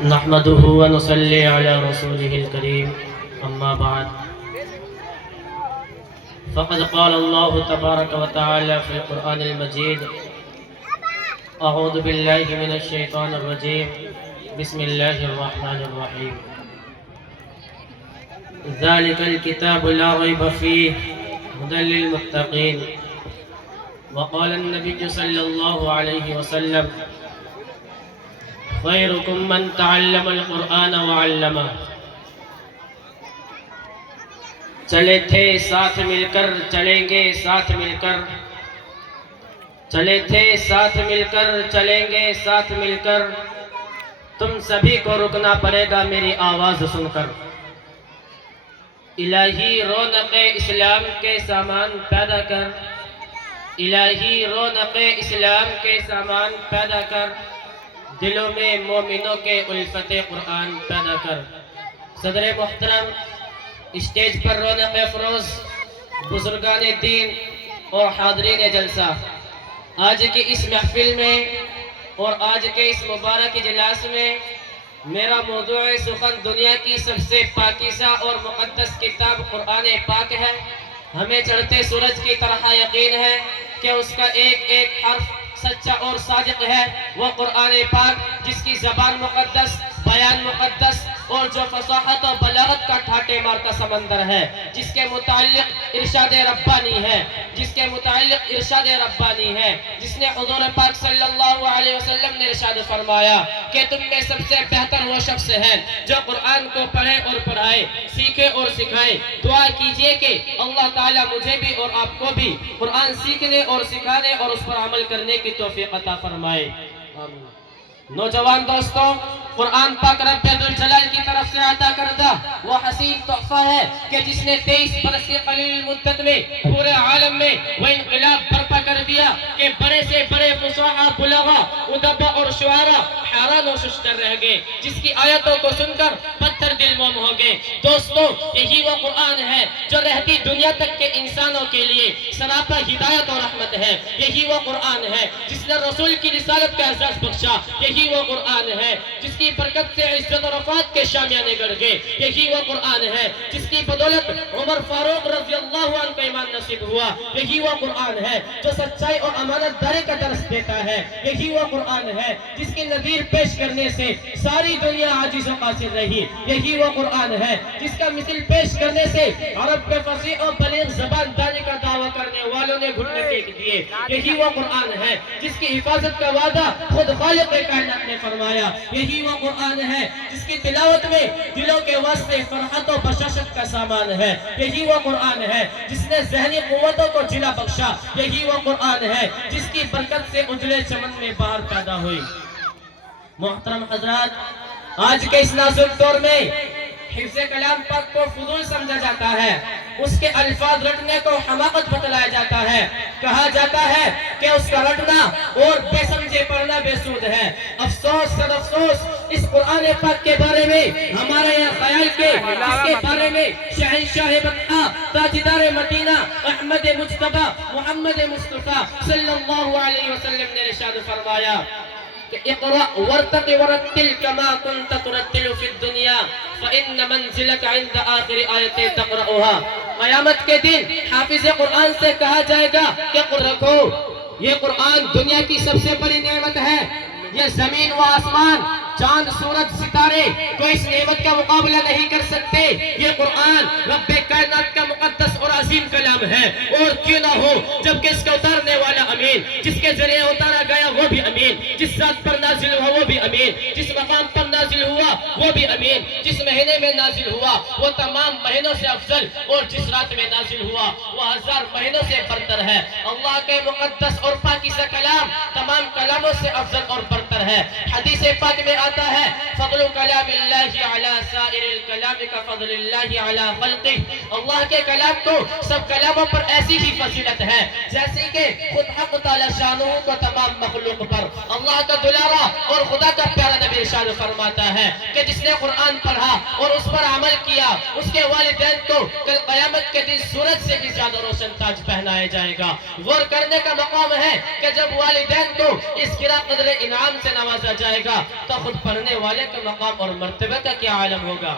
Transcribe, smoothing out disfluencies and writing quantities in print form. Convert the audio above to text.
نحمده ونصلي على رسوله الكريم أما بعد فقد قال الله تبارك وتعالى في القرآن المجيد أعوذ بالله من الشيطان الرجيم بسم الله الرحمن الرحيم ذلك الكتاب لا ريب فيه هدى للمتقين وقال النبي صلى الله عليه وسلم خيركم من تعلم القرآن وعلمه چلے تھے ساتھ مل کر چلیں گے ساتھ مل کر چلے تھے ساتھ مل کر چلیں گے ساتھ مل کر تم سبھی کو رکنا پڑے گا میری آواز سن کر الہی رونق اسلام کے سامان پیدا کر الہی رونق اسلام کے سامان پیدا کر دلوں میں مومنوں کے الفت قرآن پیدا کر صدر محترم اسٹیج پر رونق افروز بزرگان دین اور حاضرین جلسہ آج کی اس محفل میں اور آج کے اس مبارک اجلاس میں میرا موضوع سخن دنیا کی سب سے پاکیزہ اور مقدس کتاب قرآن پاک ہے ہمیں چڑھتے سورج کی طرح یقین ہے کہ اس کا ایک ایک حرف سچا اور صادق ہے وہ قرآن پاک جس کی زبان مقدس بیان مقدس اور جو فصاحت و بلاغت کا ٹھاٹے مارتا سمندر ہے جس کے متعلق ارشاد ربانی ہے جس کے متعلق ارشاد ربانی ہے جس نے حضور پاک صلی اللہ علیہ وسلم نے ارشاد فرمایا کہ تم میں سب سے بہتر وہ شخص ہے جو قرآن کو پڑھے اور پڑھائے سیکھے اور سکھائے دعا کیجئے کہ اللہ تعالیٰ مجھے بھی اور آپ کو بھی قرآن سیکھنے اور سکھانے اور اس پر عمل کرنے کی توفیق عطا فرمائے آمین نوجوان دوستوں قرآن پاک رب ذوالجلال کی طرف سے عطا کردہ وہ حسین تحفہ ہے کہ جس نے 23 برس کی قلیل مدت میں پورے عالم میں وہ انقلاب برپا کر دیا کہ بڑے سے بڑے فصاحہ بلغا ادبا اور شعراء حیران و ششدر رہ گئے جس کی آیتوں کو سن کر پتھر دل موم ہو گئے دوستوں یہی وہ قرآن ہے جو رہتی دنیا تک کے انسانوں کے لیے سراپا ہدایت اور رحمت ہے یہی وہ قرآن ہے جس نے رسول کی رسالت کا اعزاز بخشا یہی وہ قرآن ہے جس کی برکت سے عزت و رفعت کے شامیانے گڑ گئے یہی وہ قرآن ہے جس کی بدولت عمر فاروق رضی اللہ عنہ کو ایمان نصیب ہوا یہی وہ قرآن ہے جو سچائی اور امانت داری کا درس دیتا ہے یہی وہ قرآن ہے جس کی نظیر پیش کرنے سے ساری دنیا عاجز و قاصر رہی یہی وہ قرآن ہے جس کا مثل پیش کرنے سے عرب کے فصیح اور بلیغ زبان دانی کا دعویٰ کرنے والوں نے گھٹنے ٹیک دیے یہی وہ قرآن ہے جس کی حفاظت کا وعدہ خود خالق کائنات نے فرمایا یہی وہ قرآن ہے جس کی تلاوت میں دلوں کے واسطے فرحت و بشاشت کا سامان ہے یہی وہ قرآن ہے جس نے ذہنی قوتوں کو جلا بخشا یہی وہ قرآن ہے جس کی برکت سے اجلے چمن میں بہار پیدا ہوئی محترم حضرات آج کے اس نازک دور میں حفظ کلام پاک کو فضول سمجھا جاتا ہے اس کے الفاظ رٹنے کو حماقت بتلایا جاتا ہے کہا جاتا ہے کہ اس کا رٹنا اور بے سمجھے پڑھنا بے سود ہے افسوس صد افسوس اس قرآن پاک کے بارے میں ہمارے یہاں خیال کے اس کے بارے میں شہنشاہ بطحا تاجدار مدینہ احمد مجتبی محمد مصطفیٰ صلی اللہ علیہ وسلم نے ارشاد فرمایا کہ اقرأ ورتق ورتل كما كنت ترتل في الدنيا فإن منزلك عند آخر آیت تقرأها قیامت کے دن حافظ قرآن سے کہا جائے گا کہ رکھو یہ قرآن دنیا کی سب سے بڑی نعمت ہے یہ زمین و آسمان چاند سورج ستارے کوئی اس نعمت کا مقابلہ نہیں کر سکتے یہ قرآن رب کائنات کا مقدس اور عظیم کلام ہے اور کیوں نہ ہو جبکہ اس کا اتارنے والا امین جس کے ذریعے اتارا گیا وہ بھی امین جس ذات پر نازل ہوا وہ بھی امین جس مقام پر نازل ہوا وہ بھی امین جس مہینے میں نازل ہوا وہ تمام مہینوں سے افضل اور جس رات میں نازل ہوا وہ 1000 مہینوں سے برتر ہے اللہ کے مقدس اور پاکیزہ کلام تمام کلاموں سے افضل اور برتر ہے حدیث پاک میں آتا ہے فضل کلام اللہ علی سائر الکلام کا فضل اللہ علی خلقہ اللہ کے کلام کو سب کلاموں پر ایسی ہی فضیلت ہے جیسے کہ خود حق تعالی شانہ کو تمام مخلوق پر اللہ کا دلارا اور خدا کا پیارا نبی ارشاد ارشاد فرماتا ہے کہ جس نے قرآن پڑھا اور اس پر عمل کیا اس کے والدین کو کل قیامت کے دن سورج سے بھی زیادہ روشن تاج پہنایا جائے گا۔ غور کرنے کا مقام ہے کہ جب والدین کو اس گرا قدر انعام سے نوازا جائے گا تو خود پڑھنے والے کا مقام اور مرتبہ کا کیا عالم ہوگا۔